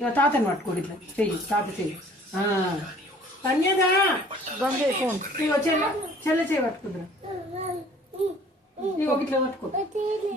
ఇక తాతని పట్టుకోడు ఇట్లా చెయ్యి తాత చెయ్యి కన్యదా బంద్ ఫోన్ ఇగో చెల్ల చెయ్యి పట్టుకుందిరా ఇగో ఇట్లా పట్టుకో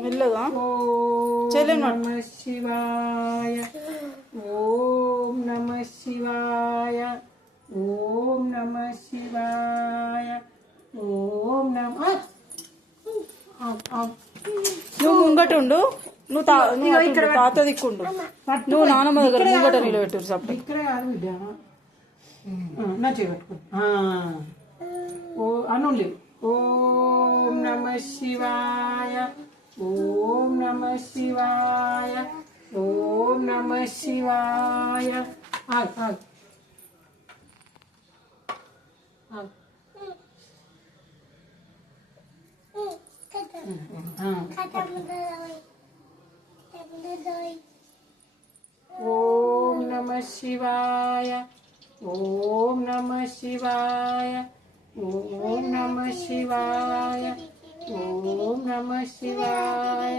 మెల్లగా ఓం నమ శివాయ ఓం నమ శివాయ ఓం నమ శివాయ ఓం నమ నువ్వు ముంగట ఉండు నువ్వు తాత దిక్కుండు నువ్వు నాన్నమ్మ దగ్గర ముంగట నిలబెట్టు సపరేట్ ఇక్కడ కాదు బిడ్డ నా చేయబట్టుకో ఓ అనులే ఓం నమ శివాయ ఓం నమ శివాయ ఓం నమ శివాయ ఆగ్ ఆగ్ ఆగ్ ఓం నమ శివాయ ఓం నమ శివాయ ఓం నమ శివాయ ఓం నమ శివాయ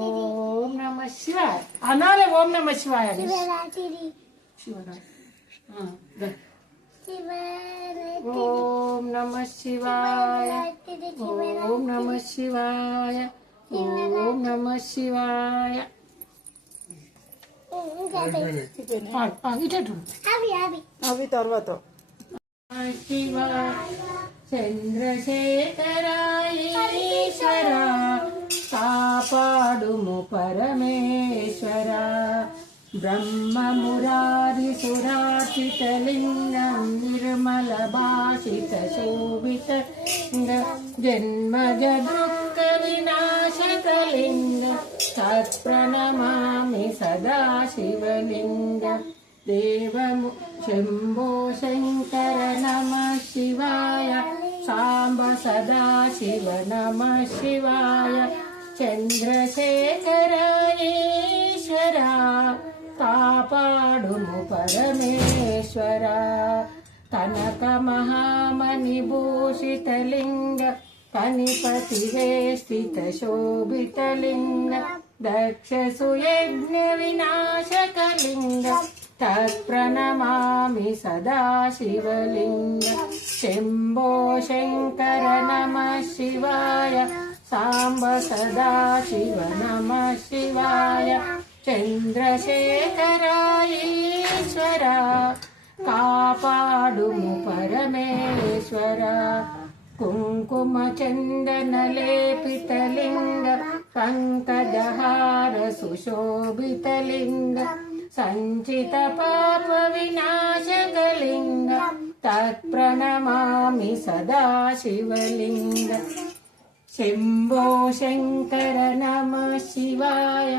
ఓం నమ శివాయ అనాలే ఓం నమ శివాయ శివరాత్రి ఓం నమ శివాయ ఓం నమ శివాయ ఓం నమ శివాయ అవి తర్వాత శివ చంద్రశేఖరాయేశ్వర కాపాడుము పరమేశ్వర బ్రహ్మమురారి సురాచితలింగం నిర్మల భాషిత శోభిత జన్మజ దుఃఖ వినాశకలింగ తత్ప్రణమామి సదా శివలింగ దేవము శంభో శంకర నమ శివాయ సాంబ సదా శివ నమ శివాయ చంద్రశేఖర ఈశ్వర కాపాడుము పరమేశ్వర కనక మహామణి భూషితలింగ కనిపతి వేష్టిత శోభితలింగ దక్షసు యజ్ఞ వినాశకలింగ తత్ప్రణమామి సదా శివలింగ శంభో శంకర నమ శివాయ సాంబ సదా శివ నమ శివాయ చంద్రశేఖర ఈశ్వర కాపాడుము పరమేశ్వర కుంకుమ చందన లేపితలింగ పంకజహార సుశోభితలింగ సంచిత పాప వినాశకలింగ తత్ప్రణమామి సదా శివలింగ శంభో శంకర నమ శివాయ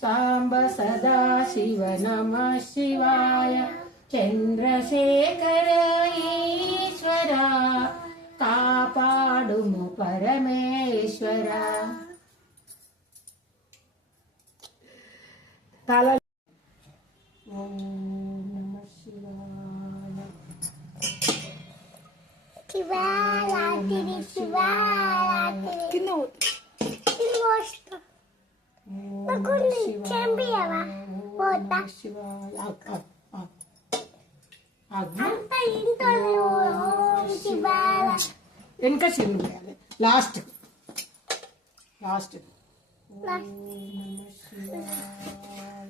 సాంబ సదా శివ నమ శివాయ చంద్రశేఖర ఈశ్వర కాపాడుము పరమేశ్వర తాళ ఓం నమ శివాయ శివారాత్రి శివారాత్రి కింద వెనక చిన్న లాస్ట్ లాస్ట్ నమ శివాయ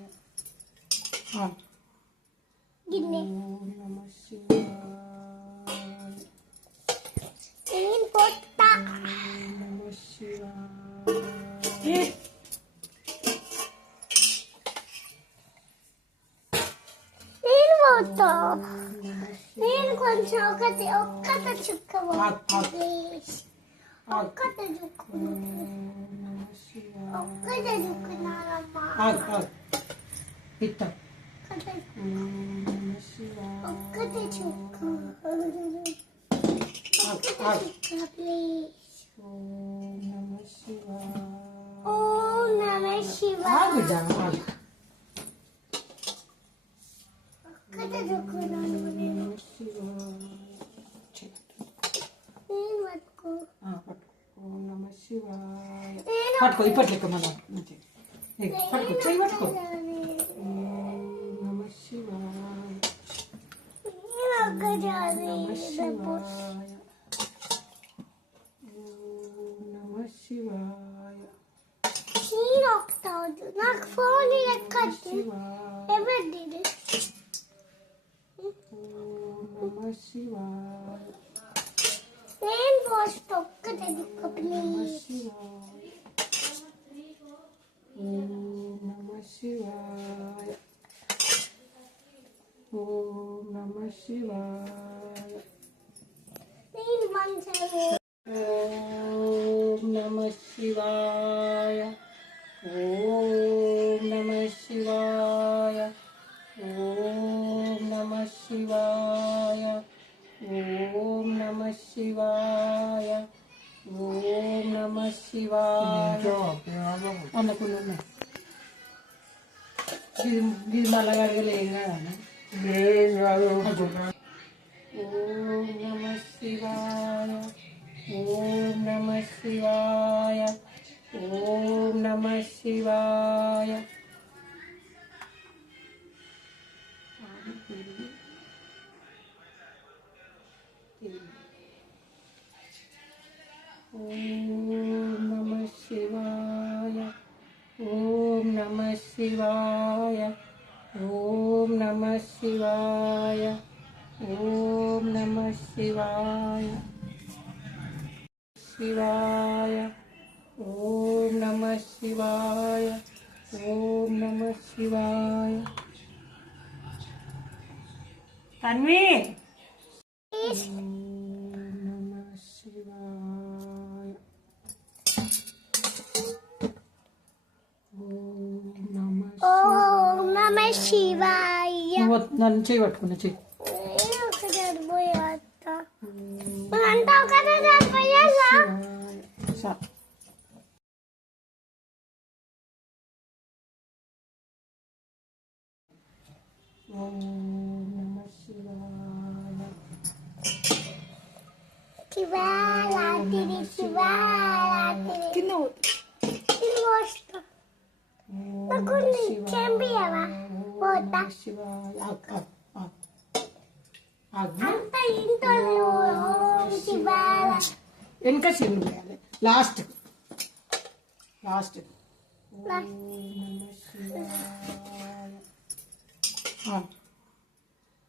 నమ శివాయ నేను కొంచెం ఒక్కటి చుక్క ప్లీజ్ ఒక్కటి చుక్క ఒక్కటి చుక్కున్నానమ్మా ఒక్కటి చుక్క ప్లీజ్ ఓం నమ శివాయ ఒక్కటి చుక్కున్నాను నేను పట్టుకో ఇప్పట్లేక మనం పట్టుకో చెయ్యి పట్టుకో నమ శివాయ. ఓం నమః శివాయ. నేను ఒకటవద్దు నాకు ఫోన్ ఎక్కద్దు శివాయ. ఎవరిది ఓం నమః శివాయ. నేను ఫస్ట్ ఒక్కటే దుఃఖ ప్లీజ్ శివాయ. ఓం నమః శివాయ. ఓం నమః శివాయ. నేను మంచిగా ఓం నమః శివాయ. ఓం నమః శివాయ. ఓం నమః శివాయ. ఓం నమః శివాయ. ఓం నమః శివాయ. అనుకున్నా ఇది మళ్ళా అడగలేం కదా. ఓం నమః శివాయ. ఓం నమః శివాయ. ఓం నమః శివాయ. ఓం నమః శివాయ. ఓం నమః శివాయ. ఓం నమః శివాయ. ఓం నమః శివాయ. శివాయ. ఓం నమః శివాయ. ఓం నమః శివాయ. తన్వి ఓం నమః శివాయ. ఓం నమః ఓం నమః శివాయ నన్ను చేయి పట్టుకున్నా చెయ్యి. నేను ఒక చనిపోయాత నువ్వు అంటావు కదా చనిపోయాలా ఓం నమః శివాయ. శివారాత్రి శివారాత్రి కింద ఇది వస్తా నాకు చెంపియవా పోతా శివాయ. అంత ఇంట్లో ఓం శివాల వెనక చిన్న వేయాలి. Last last. ఓం నమః శివాయ.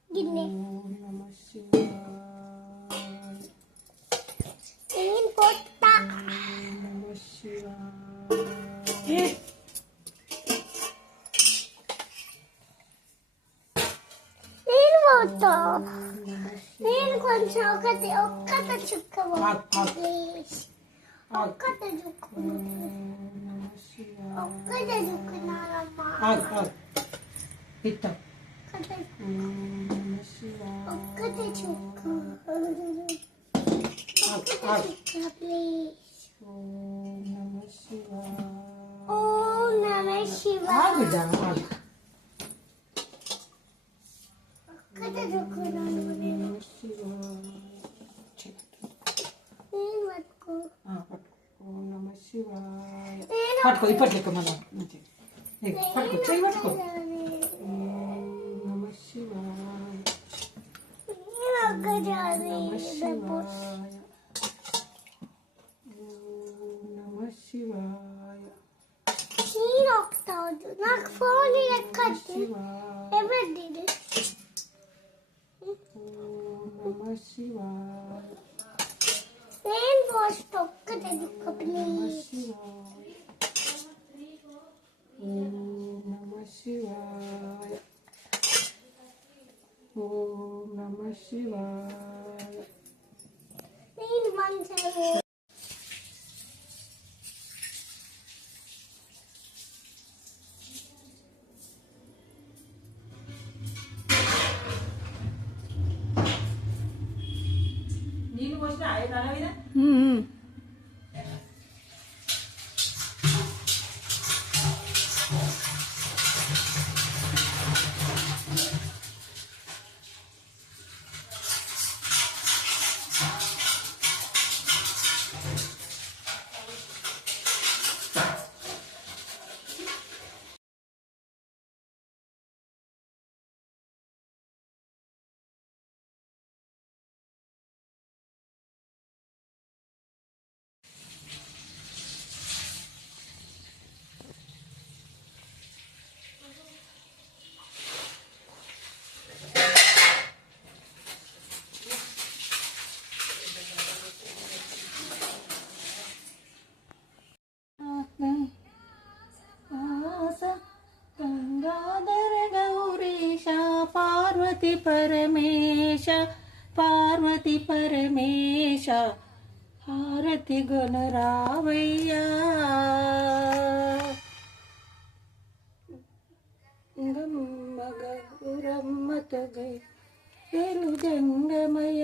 గిన్నె ఓం నమః శివాయ. నేను పోతా ఓం నమః శివాయ. నేను పోతా నేను కొంచెం ఒక్కత చుక్క ప్లీజ్ ఒక్కత చుక్క నమః శివాయ. ఒక్కత చుక్కున్నానమ్మా ఇత్తం. ఓం నమః శివాయ. ఒక్కత చుక్క ప్లీజ్ ఓం నమః శివాయ. ఓం నమః శివాయ బిడ్డ ఒక్కత చుక్కున్నాను నేను నమః శివాయ. నేను పట్టుకో ఓం నమః శివాయ. నేను పట్టుకో ఇప్పట్లేక మనం పట్టుకో చెయ్యి పట్టుకో. ఓం నమః శివాయ. నేను ఒక్కసారి నమః శివాయ. ఓం నమః శివాయ. నేను ఒకటవద్దు నాకు ఫోన్ ఎక్కద్దు శివాయ. ఎవరిది ఓం నమః శివాయ. నేను ఫస్ట్ ఒక్కటే దుఃఖ నమః ప్లీజ్ శివాయ. ఓం నమః శివాయ. ఓం నమః శివాయ. నేను మంచిగా నీళ్ళు పోసిన ఆయన తల మీద ఉమ్, ఉమ్. పార్వతి పరమేశ పార్వతి పరమేశ హారతి గొనరావయ్యా గమ్మ గౌరమ్మతో గైరు జంగమయ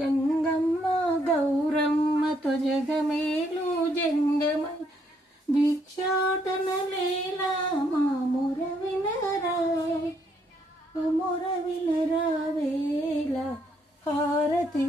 గంగమ్మ గౌరమ్మతో జగమేలు జంగమయ భిక్షాటన లీలా మా మొర వినరావేల హారతి